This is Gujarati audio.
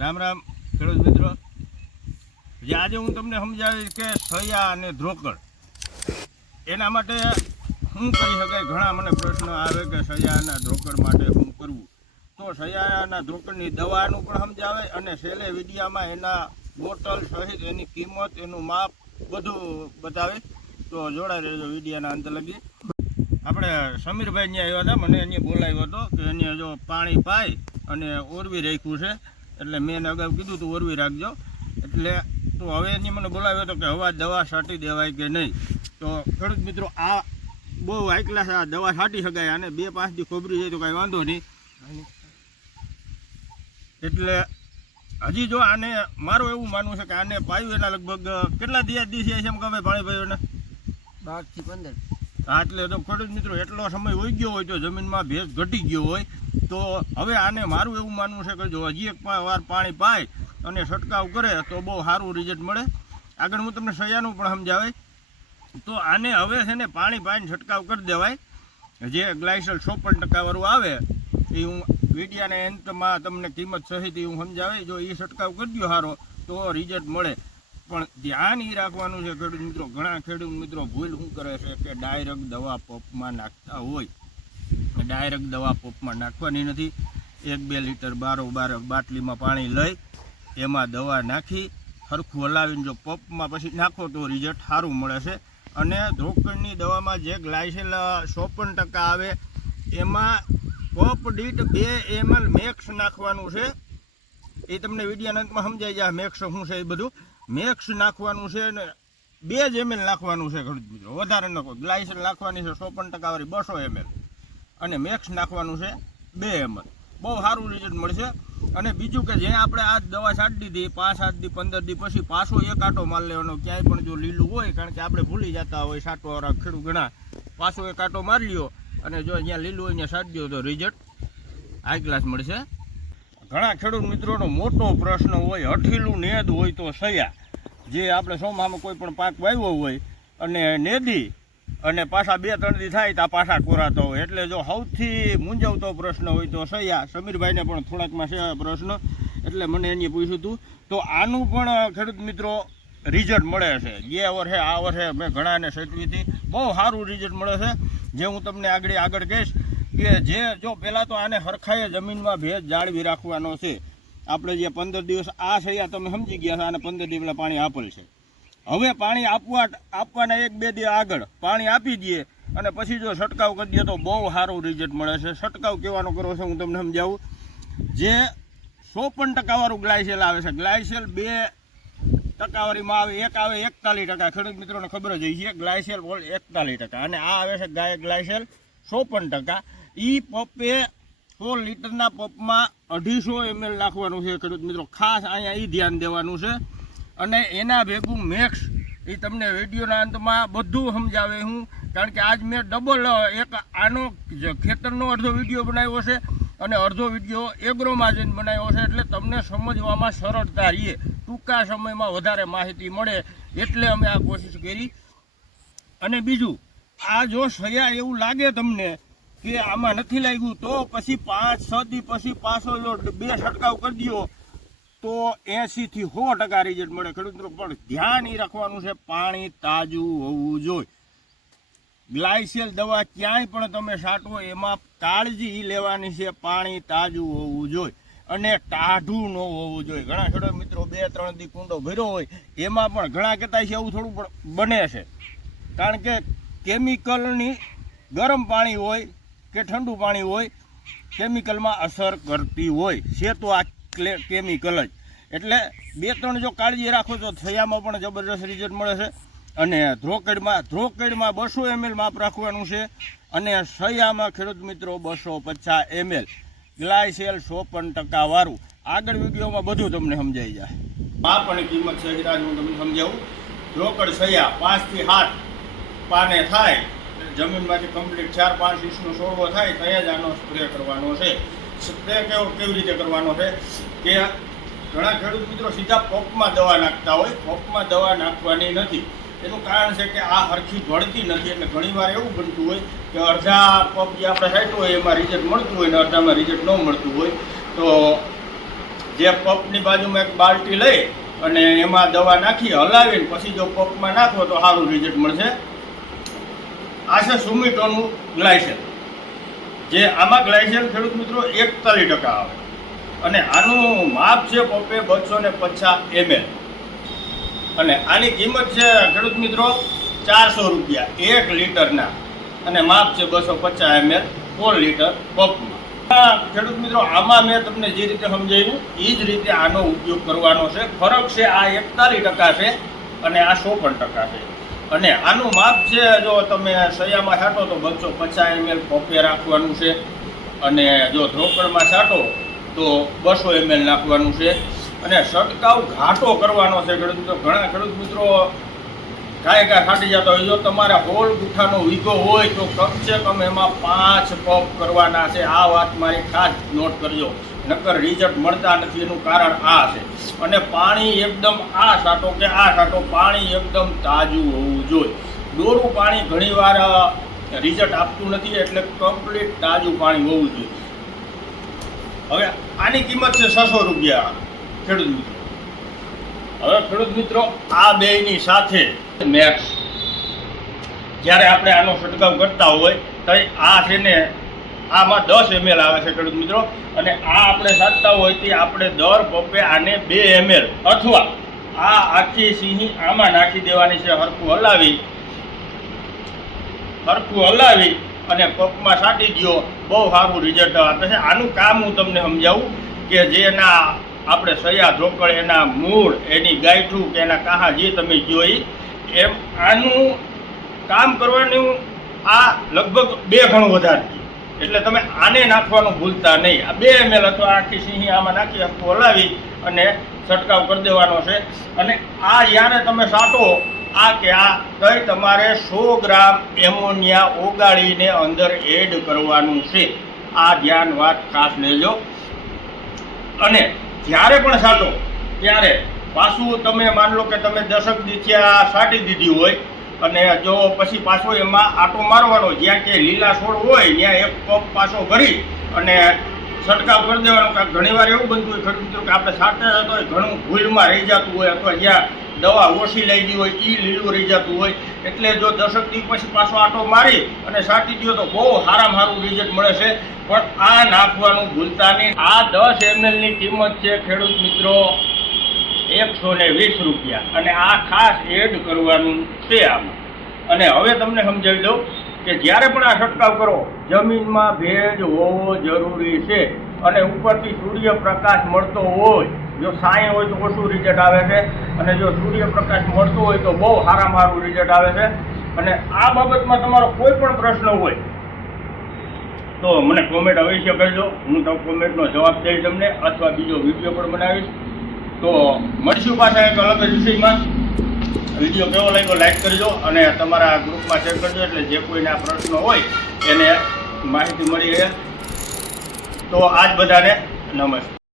રામ રામ, ખેડૂત મિત્રો. જે આજે હું તમને સમજાવીશ કે સૈયા અને ધ્રોકડ એના માટે શું કરી શકાય ઘણા મને પ્રશ્નો આવે કે સયાના ધ્રોકડ માટે શું કરવું. તો સૈયાના ધ્રોકડની દવાનું પણ સમજાવે અને છેલ્લે વિડીયામાં એના બોટલ સહિત એની કિંમત, એનું માપ બધું બતાવે. તો જોડાઈ રહેજો વિડીયાના અંત લગી. આપણે સમીરભાઈ ત્યાં આવ્યા હતા, મને અહીંયા બોલાવ્યો હતો કે અહીંયા જો પાણી પાય અને ઓરવી રાખ્યું છે. એટલે મેં એને અગાઉ કીધું તું ઓરવી રાખજો. એટલે તો હવે એની મને બોલાવ્યો હતો કે હવા દવા છાંટી દેવાય કે નહીં. તો ખેડૂત મિત્રો, આ બહુ હાઈ આ દવા છાંટી શકાય અને બે પાંચ દી ખોબરી જાય તો કાંઈ વાંધો નહીં. એટલે હજી જો આને, મારું એવું માનવું છે કે આને પાયું એના લગભગ કેટલા દિયા દી છે એમ ગમે પાણી ભાઈઓને એને બારથી પંદર. એટલે તો ખેડૂત મિત્રો, એટલો સમય હોઈ ગયો હોય તો જમીનમાં ભેજ ઘટી ગયો હોય. તો હવે આને મારું એવું માનવું છે કે જો હજી એક વાર પાણી પાય અને છંટકાવ કરે તો બહુ સારું રિઝલ્ટ મળે. આગળ હું તમને સયાનું પણ સમજાવે તો આને હવે છે ને પાણી પાઈને છંટકાવ કરી દેવાય. જે ગ્લાયસલ ચોપન ટકાવાળું આવે, એ હું વિડીયાના અંતમાં તમને કિંમત સહિત હું સમજાવે જો એ છંટકાવ કરી દો સારો તો રિઝલ્ટ મળે. પણ ધ્યાન એ રાખવાનું છે, ખેડૂત મિત્રો. ઘણા ખેડૂત મિત્રો ભૂલ શું કરે છે કે ડાયરેક્ટ દવા પંપમાં નાખતા હોય. ડાયરેક્ટ દવા પંપમાં નાખવાની નથી. એક બે લીટર બારો બાર બાટલીમાં પાણી લઈ એમાં દવા નાખી સરખું હલાવીને જો પંપમાં પછી નાખો તો રિઝલ્ટ સારું મળે છે. અને ધોકડની દવામાં જે ગ્લાયસેલ ચોપન ટકા આવે, એમાં પપ દીઠ બે એમએલ મેક્સ નાખવાનું છે. એ તમને વિડીયોના અંતમાં સમજાઈ જાય મેક્સ શું છે એ બધું. મેક્સ નાખવાનું છે ને બે જ એમએલ નાખવાનું છે ખેડૂત મિત્રો. વધારે નાખો ગ્લાયસન નાખવાની છે ચોપન ટકાવાળી બસો એમએલ અને મેક્સ નાખવાનું છે બે એમએલ બહુ સારું રિઝલ્ટ મળશે. અને બીજું કે જે આપણે આ દવા છાંટી દીધી, પાંચ, સાત દી, પંદર દી પછી પાછો એક આટો માર લેવાનો, ક્યાંય પણ જો લીલું હોય, કારણ કે આપણે ભૂલી જતા હોય સાટવાવાળા ખેડૂત ઘણા, પાછો એક આટો મારી લ્યો. અને જો અહીંયા લીલું હોય ત્યાં છાંટી દો તો રિઝલ્ટ હાઈ ક્લાસ મળશે. ઘણા ખેડૂત મિત્રોનો મોટો પ્રશ્ન હોય હઠીલું નેદ હોય તો સયા. જે આપણે સોમામાં કોઈ પણ પાક વાવ્યો હોય અને નેદી અને પાછા બે, ત્રણ દી થાય તો આ પાછા કોરાતો હોય. એટલે જો સૌથી મૂંઝવતો પ્રશ્ન હોય તો સૈયા સમીરભાઈને પણ થોડાકમાં છે પ્રશ્ન. એટલે મને એની પૂછ્યું હતું તો આનું પણ ખેડૂત મિત્રો રિઝલ્ટ મળે છે. ગયા વર્ષે, આ વર્ષે મેં ઘણાને સેટવી હતી. બહુ સારું રિઝલ્ટ મળે છે. જે હું તમને આગળ આગળ કહીશ કે જે જો પહેલાં તો આને હરખાએ જમીનમાં ભેજ જાળવી રાખવાનો છે. આપણે જે પંદર દિવસ આ સળિયા તમે સમજી ગયા છો, આને પંદર દિવસ પાણી આપેલ છે હવે પાણી આપવા, આપવાના એક બે દિવસ આગળ પાણી આપી દઈએ અને પછી જો છંટકાવ કરી દઈએ તો બહુ સારું રિઝલ્ટ મળે છે. છંટકાવ કહેવાનો કરો છો હું તમને સમજાવું. જે ચોપન ટકાવાળું ગ્લાયસેલ આવે છે, ગ્લાયસેલ બે ટકાવારીમાં આવે, એક આવે એકતાલીસ ટકા. ખેડૂત મિત્રોને ખબર જ હોય છે, ગ્લાયસેલ એકતાલીસ ટકા. અને આ આવે છે ગાય ગ્લાયસેલ ચોપન ટકા. ઈ પપ્પે સો લીટરના પંપમાં અઢીસો એમએલ નાખવાનું છે ખેડૂત મિત્રો. ખાસ અહીંયા એ ધ્યાન દેવાનું છે. અને એના ભેગું મેક્સ એ તમને વિડીયોના અંતમાં બધું સમજાવે હું. કારણ કે આજ મેં ડબલ એક આનો ખેતરનો અડધો વીડિયો બનાવ્યો છે અને અડધો વીડિયો એગ્રો માર્જિન બનાવ્યો છે. એટલે તમને સમજવામાં સરળતા રહીએ ટૂંકા સમયમાં વધારે માહિતી મળે એટલે અમે આ કોશિશ કરી. અને બીજું, આ જો સયા એવું લાગે તમને કે આમાં નથી લાગ્યું, તો પછી પાંચ, છ દી પછી પાછો બે છંટકાવ કરી દો તો એંસી થી સો ટકા રિઝલ્ટ મળે ખેડૂત પણ ધ્યાન એ રાખવાનું છે, પાણી તાજું હોવું જોઈએ. ગ્લાયસેલ દવા ક્યાંય પણ તમે છાંટો, એમાં કાળજી લેવાની છે, પાણી તાજું હોવું જોઈએ. અને ટાઢું ન હોવું જોઈએ. ઘણા ખેડૂત મિત્રો બે, ત્રણ દી કુંડો ભર્યો હોય, એમાં પણ ઘણા કહેતા છે એવું થોડું પણ બને છે. કારણ કે કેમિકલની ગરમ પાણી હોય કે ઠંડુ પાણી હોય, કેમિકલમાં અસર કરતી હોય. છે તો આ કેમિકલ જ. એટલે બે ત્રણ જો કાળજી રાખો તો થયામાં પણ જબરદસ્ત રિઝલ્ટ મળે છે. અને ધ્રોકડમાં ધ્રોકડમાં બસો એમએલ માપ રાખવાનું છે. અને સયામાં ખેડૂત મિત્રો બસો પચાસ એમએલ ગ્લાયસેલ ચોપન ટકા વાળું આગળ વિડીયોમાં બધું તમને સમજાઈ જાય. માપ અને કિંમત સહેજરાજ હું તમને સમજાવું. ધ્રોકડ સયા પાંચથી સાત. પાને થાય. જમીનમાંથી કમ્પ્લીટ ચાર પાંચ ઇંચનો છોડવો થાય ત્યાં જ આનો સ્પ્રે કરવાનો છે? સ્પ્રે કેવો, કેવી રીતે કરવાનો છે? કે ઘણા ખેડૂત મિત્રો સીધા પોપમાં દવા નાખતા હોય, પોપમાં દવા નાખવાની નથી. એનું કારણ છે કે આ હરખી ભળતી નથી, એટલે ઘણીવાર એવું બનતું હોય કે અડધા પોપ જે આપણે હેઠું હોય, એમાં રિઝલ્ટ મળતું હોય ને અડધામાં રિઝલ્ટ ન મળતું હોય. તો જે પપની બાજુમાં એક બાલ્ટી લઈ અને એમાં દવા નાખી હલાવીને પછી જો પપમાં નાખો તો સારું રિઝલ્ટ મળશે. આ છે સુમિટોનું ગ્લાયસેન જે આમાં ગ્લાયસેન ખેડૂત મિત્રો એકતાલીસ ટકા આવે. અને આનું માપ છે પપ્પે બસો ને પચાસ એમએલ. અને આની કિંમત છે ખેડૂત મિત્રો ચારસો રૂપિયા, એક લીટરના. અને માપ છે બસો પચાસ એમએલ ફોર લીટર પંપમાં. ખેડૂત મિત્રો, આમાં મેં તમને જે રીતે સમજાવ્યું એ જ રીતે આનો ઉપયોગ કરવાનો છે. ફરક છે આ એકતાલીસ ટકા છે અને આ ચોપન ટકા છે. અને આનું માપ છે, જો તમે સૈયામાં છાંટો તો બસો પચાસ એમએલ કોપે રાખવાનું છે. અને જો ધ્રોકડમાં છાંટો તો બસો એમએલ નાખવાનું છે. અને છંટકાવ ઘાટો કરવાનો છે, ખેડૂત ઘણા ખેડૂત મિત્રો કાંઈ કાંઈ ફાટી જતો હોય. જો તમારા હોલ ગુઠાનો વીઘો હોય તો કમસે કમ એમાં પાંચ પપ કરવાના છે. આ વાત મારી ખાસ નોટ કરજો. નકર રિઝલ્ટ મળતા નથી, એનું કારણ આ છે. અને પાણી એકદમ આ સાટો કે આ સાટો પાણી એકદમ તાજું હોવું જોઈએ. દોરું પાણી ઘણીવાર રિઝલ્ટ આપતું નથી એટલે કમ્પ્લીટ તાજું પાણી હોવું જોઈએ. હવે આની કિંમત છે છસો રૂપિયા, ખેડૂત મિત્રો. હવે ખેડૂત મિત્રો, આ બેયની સાથે મેક્સ જ્યારે આપણે આનો છંટકાવ કરતા હોય, તો આ છે ને આમાં દસ એમએલ આવે છે, ખેડૂત મિત્રો. અને આ આપણે સાચતા તે આપણે દર પપ્પે આને બે એમએલ અથવા આ આખી સિંહી આમાં નાખી દેવાની છે, હરખું હલાવી. હરખું હલાવી અને પપમાં સાટી ગયો બહુ સારું રિઝલ્ટ આપે છે આનું કામ હું તમને સમજાવું કે જે એના આપણે સયા ઢોકળ, એના મૂળ, એની ગાયઠું કે એના કાહા જે તમે જોઈ એમ આનું કામ કરવાનું આ લગભગ બે ગણું વધારે. એટલે તમે આને નાખવાનું ભૂલતા નહીં. આ બે એમએલ અથવા આખી સિંહી આમાં નાખી આખું હલાવી અને છંટકાવ કરી દેવાનો છે. અને આ જ્યારે તમે સાટો, આ કે આ તઈ તમારે સો ગ્રામ એમોનિયા ઓગાળીને અંદર એડ કરવાનું છે. આ ધ્યાન વાત ખાસ લેજો. અને જ્યારે પણ સાટો, ત્યારે પાછું તમે માન લો કે તમે દશક દીથિયા સાટી દીધી હોય અને જો પછી પાછો એમાં આટો મારવાનો, જ્યાં કે લીલા છોડ હોય, ત્યાં એક પગ પાછો ભરી અને છંટકાવ કરી દેવાનો. કારણ ઘણીવાર એવું બનતું હોય ખેડૂત કે આપણે સાથે જતો હોય, ઘણું ભૂલમાં રહી જતું હોય, અથવા જ્યાં દવા ઓછી લઈ ગઈ હોય એ લીલું રહી જતું હોય. એટલે જો દશક દિવસ પછી પાછો આટો મારી અને સાટી દો તો બહુ સારામાં સારું રિઝલ્ટ મળે છે. પણ આ નાખવાનું ભૂલતા નહીં. આ દસ એમએલની કિંમત છે, ખેડૂત મિત્રો. એકસો ને વીસ રૂપિયા. અને આ ખાસ એડ કરવાનું છે આમાં. અને હવે તમને સમજાવી દઉં કે જ્યારે પણ આ છંટકાવ કરો, જમીનમાં ભેજ હોવો જરૂરી છે. અને ઉપરથી સૂર્યપ્રકાશ મળતો હોય, જો સાંય હોય તો ઓછું રિઝલ્ટ આવે છે. અને જો સૂર્યપ્રકાશ મળતો હોય તો બહુ સારા મારું રિઝલ્ટ આવે છે. અને આ બાબતમાં તમારો કોઈ પણ પ્રશ્ન હોય, તો મને કોમેન્ટ અવશ્ય કરજો. હું તો કોમેન્ટનો જવાબ દઈશ તમને, અથવા બીજો વીડિયો પણ બનાવીશ. તો મળીશું પાછા એક અલગ જ વિષયમાં. વીડિયો કેવો લાગ્યો લાઈક કરજો અને તમારા ગ્રુપમાં શેર કરજો એટલે જે કોઈના પ્રશ્નો હોય એને માહિતી મળી રહે. તો આજ બધાને નમસ્તે